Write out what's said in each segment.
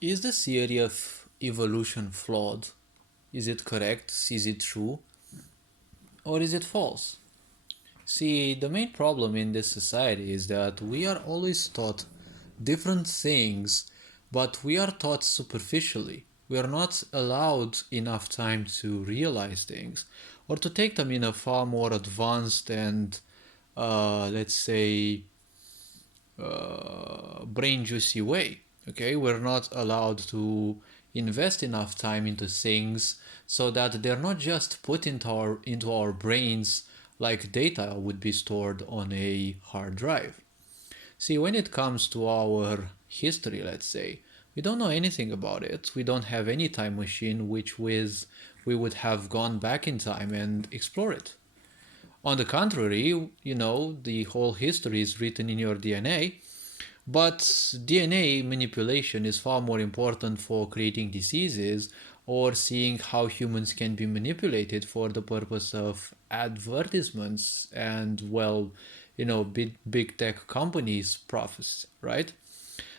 Is the theory of evolution flawed? Is it correct? Is it true? Or is it false? See, the main problem in this society is that we are always taught different things, but we are taught superficially. We are not allowed enough time to realize things or to take them in a far more advanced and, let's say, brain juicy way. Okay, we're not allowed to invest enough time into things so that they're not just put into our brains like data would be stored on a hard drive. See, when it comes to our history, let's say, we don't know anything about it. We don't have any time machine which with we would have gone back in time and explore it. On the contrary, the whole history is written in your DNA, but DNA manipulation is far more important for creating diseases or seeing how humans can be manipulated for the purpose of advertisements and, well, big tech companies' profits, right?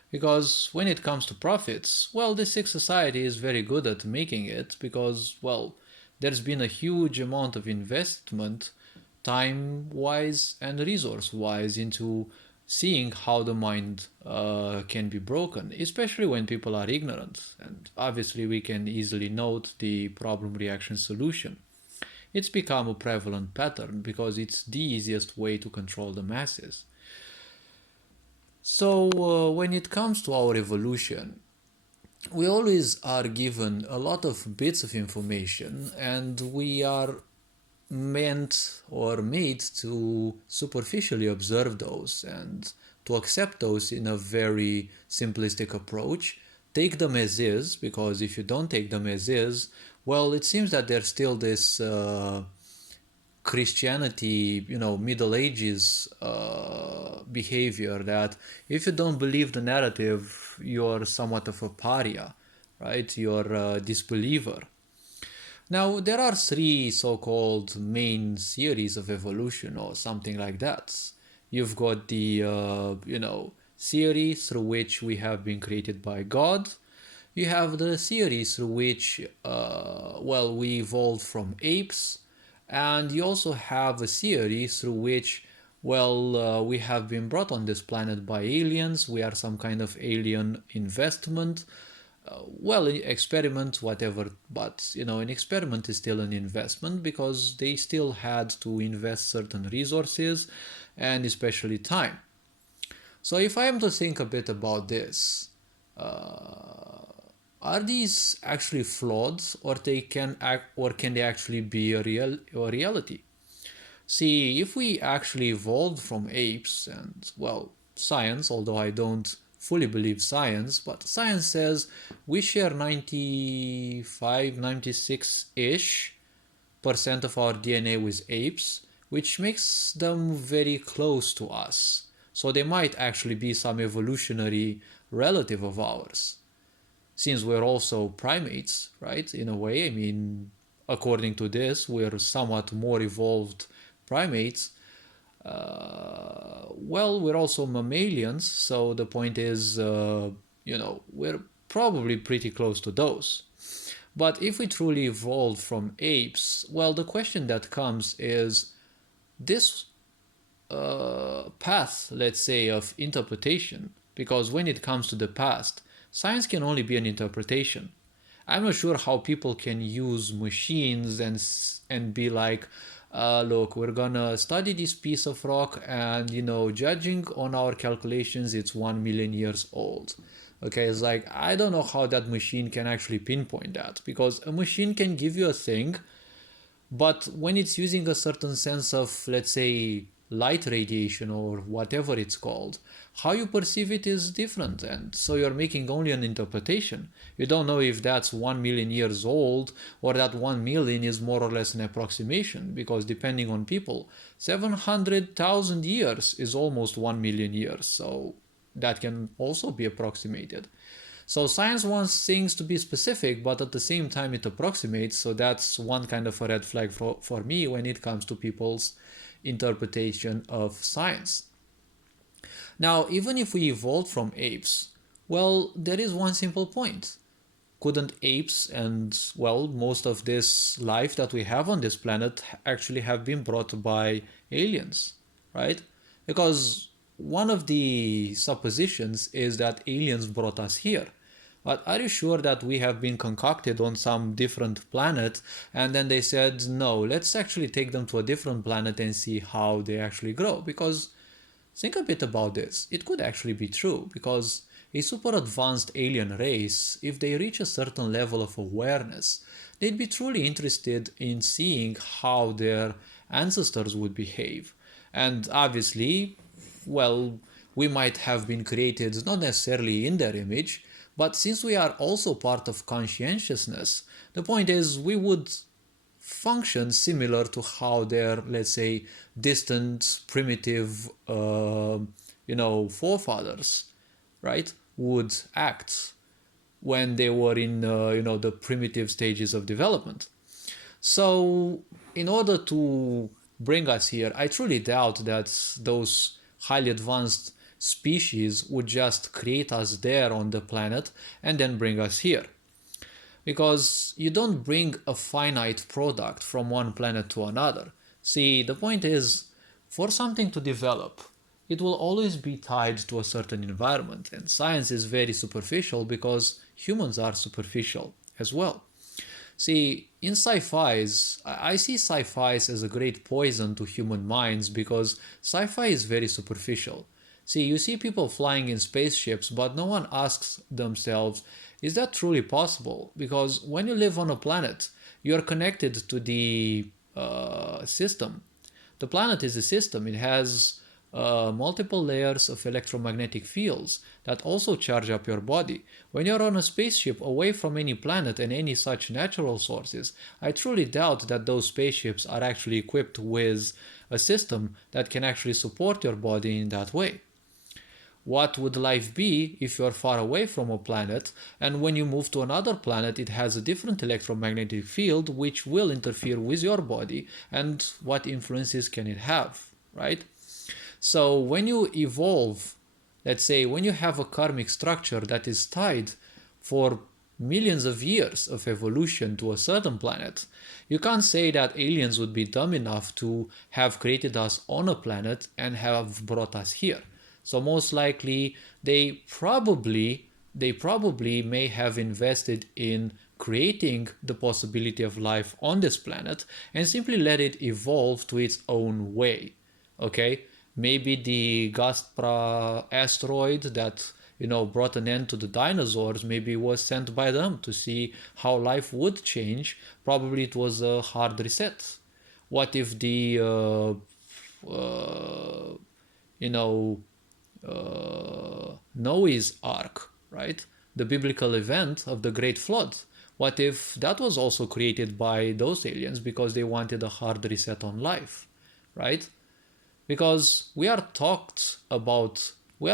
Because when it comes to profits, well, the sick society is very good at making it because, well, there's been a huge amount of investment, time wise and resource wise, into seeing how the mind can be broken, especially when people are ignorant. And obviously, we can easily note the problem reaction solution. It's become a prevalent pattern because it's the easiest way to control the masses. So, when it comes to our evolution, we always are given a lot of bits of information, and we are meant or made to superficially observe those and to accept those in a very simplistic approach. Take them as is, because if you don't take them as is, well, it seems that there's still this Christianity, Middle Ages behavior that if you don't believe the narrative, you're somewhat of a pariah, right? You're a disbeliever. Now, there are three so-called main theories of evolution or something like that. You've got the, theory through which we have been created by God. You have the theory through which, we evolved from apes. And you also have a theory through which, we have been brought on this planet by aliens. We are some kind of alien investment. Experiment, whatever, but an experiment is still an investment because they still had to invest certain resources and especially time. So, if I am to think a bit about this, are these actually flawed, or can they actually be a reality? See, if we actually evolved from apes, and science, although I don't fully believe science, but science says we share 95, 96 ish percent of our DNA with apes, which makes them very close to us. So they might actually be some evolutionary relative of ours, since we're also primates, right? In a way, I mean, according to this, we're somewhat more evolved primates. We're also mammalians, so the point is, we're probably pretty close to those. But if we truly evolved from apes, well, the question that comes is this path, let's say, of interpretation, because when it comes to the past, science can only be an interpretation. I'm not sure how people can use machines and be like, look, we're gonna study this piece of rock, and judging on our calculations, it's 1 million years old. Okay, it's like I don't know how that machine can actually pinpoint that, because a machine can give you a thing, but when it's using a certain sense of, let's say, light radiation or whatever it's called, how you perceive it is different. And so you're making only an interpretation. You don't know if that's 1 million years old or that 1 million is more or less an approximation, because depending on people, 700,000 years is almost 1 million years. So that can also be approximated. So science wants things to be specific, but at the same time it approximates. So that's one kind of a red flag for me when it comes to people's interpretation of science. Now, even if we evolved from apes, Well, there is one simple point. Couldn't apes and, well, most of this life that we have on this planet actually have been brought by aliens, right? Because one of the suppositions is that aliens brought us here. But are you sure that we have been concocted on some different planet and then they said, no, let's actually take them to a different planet and see how they actually grow? Because think a bit about this. It could actually be true because a super advanced alien race, if they reach a certain level of awareness, they'd be truly interested in seeing how their ancestors would behave. And obviously, well, we might have been created not necessarily in their image, but since we are also part of conscientiousness, the point is we would function similar to how their, let's say, distant, primitive, forefathers, right, would act when they were in, the primitive stages of development. So, in order to bring us here, I truly doubt that those highly advanced species would just create us there on the planet and then bring us here, because you don't bring a finite product from one planet to another. See, the point is, for something to develop, it will always be tied to a certain environment, and science is very superficial because humans are superficial as well. See, in sci-fis, I see sci-fis as a great poison to human minds because sci-fi is very superficial. See, you see people flying in spaceships, but no one asks themselves, is that truly possible? Because when you live on a planet, you are connected to the system. The planet is a system. It has multiple layers of electromagnetic fields that also charge up your body. When you're on a spaceship away from any planet and any such natural sources, I truly doubt that those spaceships are actually equipped with a system that can actually support your body in that way. What would life be if you're far away from a planet and when you move to another planet it has a different electromagnetic field which will interfere with your body, and what influences can it have, right? So when you evolve, let's say when you have a karmic structure that is tied for millions of years of evolution to a certain planet, you can't say that aliens would be dumb enough to have created us on a planet and have brought us here. So most likely they probably may have invested in creating the possibility of life on this planet and simply let it evolve to its own way. Okay? Maybe the Gaspra asteroid that brought an end to the dinosaurs maybe was sent by them to see how life would change. Probably it was a hard reset. What if the you know Noah's Ark, right? The biblical event of the Great Flood. What if that was also created by those aliens because they wanted a hard reset on life, right? Because we are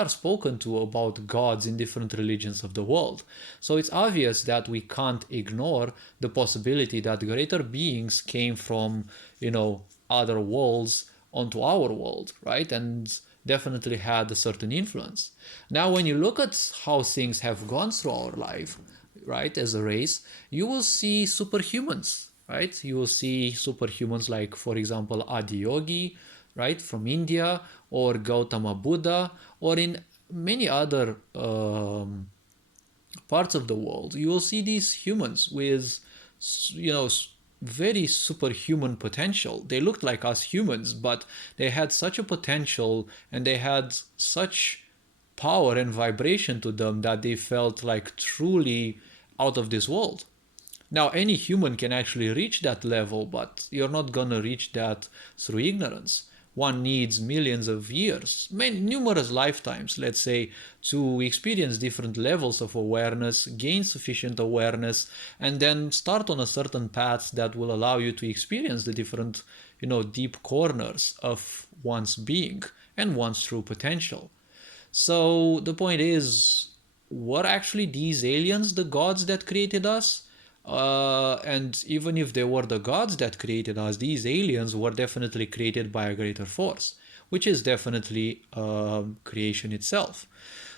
spoken to about gods in different religions of the world. So it's obvious that we can't ignore the possibility that greater beings came from, other worlds onto our world, right? And definitely had a certain influence. Now, when you look at how things have gone through our life, right, as a race, you will see superhumans, right? You will see superhumans like, for example, Adiyogi, right, from India, or Gautama Buddha, or in many other parts of the world. You will see these humans with, very superhuman potential. They looked like us humans, but they had such a potential and they had such power and vibration to them that they felt like truly out of this world. Now, any human can actually reach that level, but you're not gonna reach that through ignorance. One needs millions of years, many, numerous lifetimes, let's say, to experience different levels of awareness, gain sufficient awareness, and then start on a certain path that will allow you to experience the different, deep corners of one's being and one's true potential. So the point is, were actually these aliens the gods that created us? And even if they were the gods that created us, these aliens were definitely created by a greater force, which is definitely creation itself.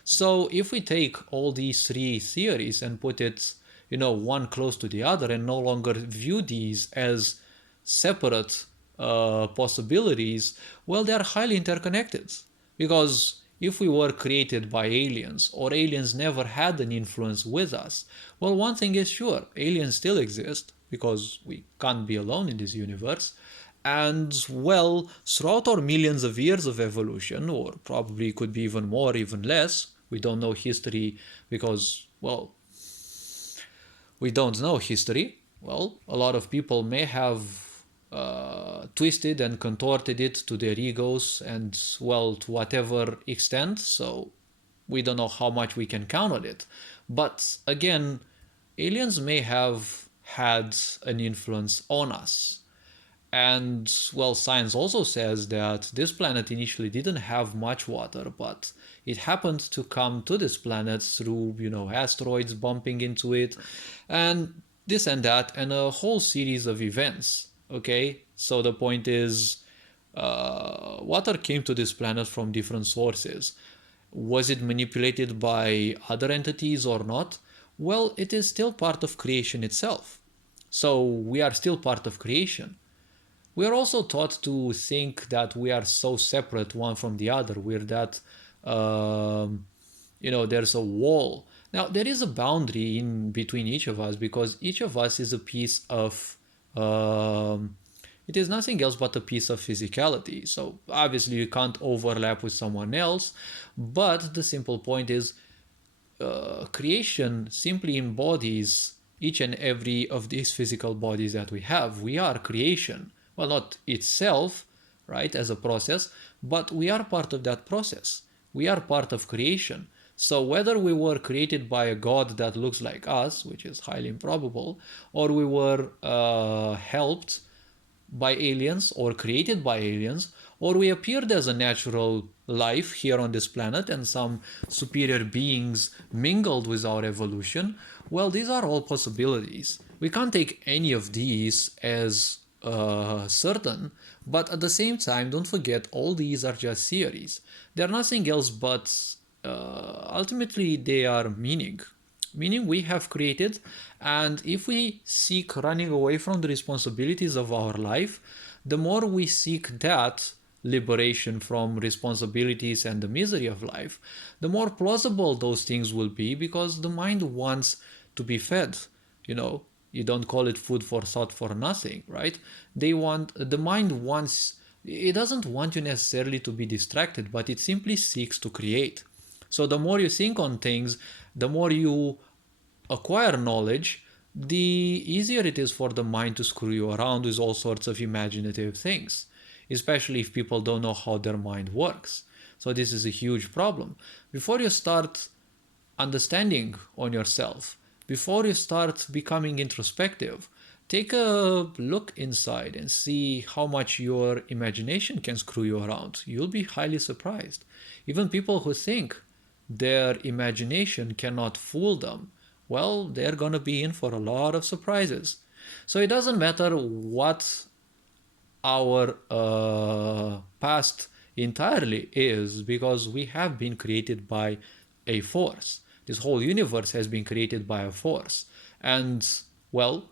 So if we take all these three theories and put it, one close to the other and no longer view these as separate possibilities, well, they are highly interconnected. Because if we were created by aliens or aliens never had an influence with us, well, one thing is sure, aliens still exist because we can't be alone in this universe. And well, throughout our millions of years of evolution, or probably could be even more, even less, we don't know history because, well, we don't know history. Well, a lot of people may have twisted and contorted it to their egos and, well, to whatever extent. So we don't know how much we can count on it. But again, aliens may have had an influence on us. And well, science also says that this planet initially didn't have much water, but it happened to come to this planet through, asteroids bumping into it, and this and that, and a whole series of events. Okay, so the point is, water came to this planet from different sources. Was it manipulated by other entities or not? Well, it is still part of creation itself. So we are still part of creation. We are also taught to think that we are so separate one from the other. We're that, there's a wall. Now, there is a boundary in between each of us because each of us is a piece of, it is nothing else but a piece of physicality. So obviously you can't overlap with someone else. But the simple point is, creation simply embodies each and every of these physical bodies that we have. We are creation. Well, not itself, right, as a process, but we are part of that process. We are part of creation. So whether we were created by a god that looks like us, which is highly improbable, or we were helped by aliens or created by aliens, or we appeared as a natural life here on this planet and some superior beings mingled with our evolution, well, these are all possibilities. We can't take any of these as certain, but at the same time, don't forget all these are just theories. They're nothing else but ultimately they are meaning we have created, and if we seek running away from the responsibilities of our life, the more we seek that liberation from responsibilities and the misery of life, the more plausible those things will be because the mind wants to be fed. You don't call it food for thought for nothing, right? The mind wants, it doesn't want you necessarily to be distracted, but it simply seeks to create. So the more you think on things, the more you acquire knowledge, the easier it is for the mind to screw you around with all sorts of imaginative things, especially if people don't know how their mind works. So this is a huge problem. Before you start understanding on yourself, before you start becoming introspective, take a look inside and see how much your imagination can screw you around. You'll be highly surprised. Even people who think their imagination cannot fool them, well, they're gonna be in for a lot of surprises. So it doesn't matter what our past entirely is, because we have been created by a force. This whole universe has been created by a force. And, well,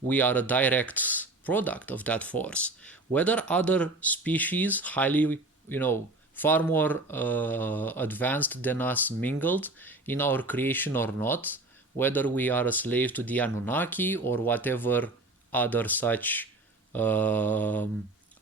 we are a direct product of that force. Whether other species, highly, far more advanced than us, mingled in our creation or not, whether we are a slave to the Anunnaki or whatever other such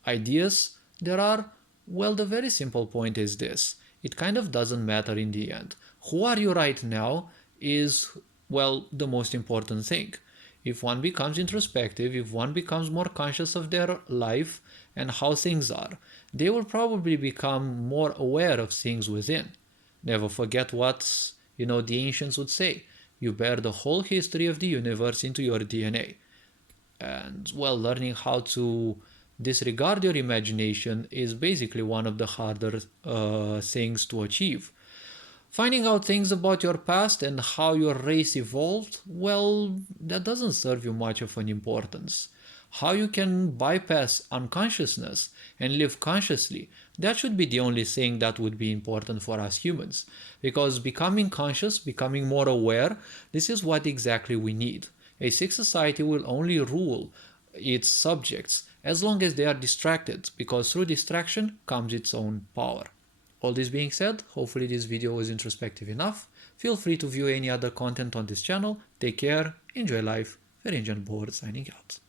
ideas there are, well, the very simple point is this. It kind of doesn't matter in the end. Who are you right now is, well, the most important thing. If one becomes introspective, if one becomes more conscious of their life and how things are, they will probably become more aware of things within. Never forget what, the ancients would say. You bear the whole history of the universe into your DNA. And, well, learning how to disregard your imagination is basically one of the harder things to achieve. Finding out things about your past and how your race evolved, well, that doesn't serve you much of an importance. how you can bypass unconsciousness and live consciously. That should be the only thing that would be important for us humans. Because becoming conscious, becoming more aware, this is what exactly we need. A sick society will only rule its subjects as long as they are distracted, because through distraction comes its own power. All this being said, hopefully this video was introspective enough. Feel free to view any other content on this channel. Take care, enjoy life. Very Board signing out.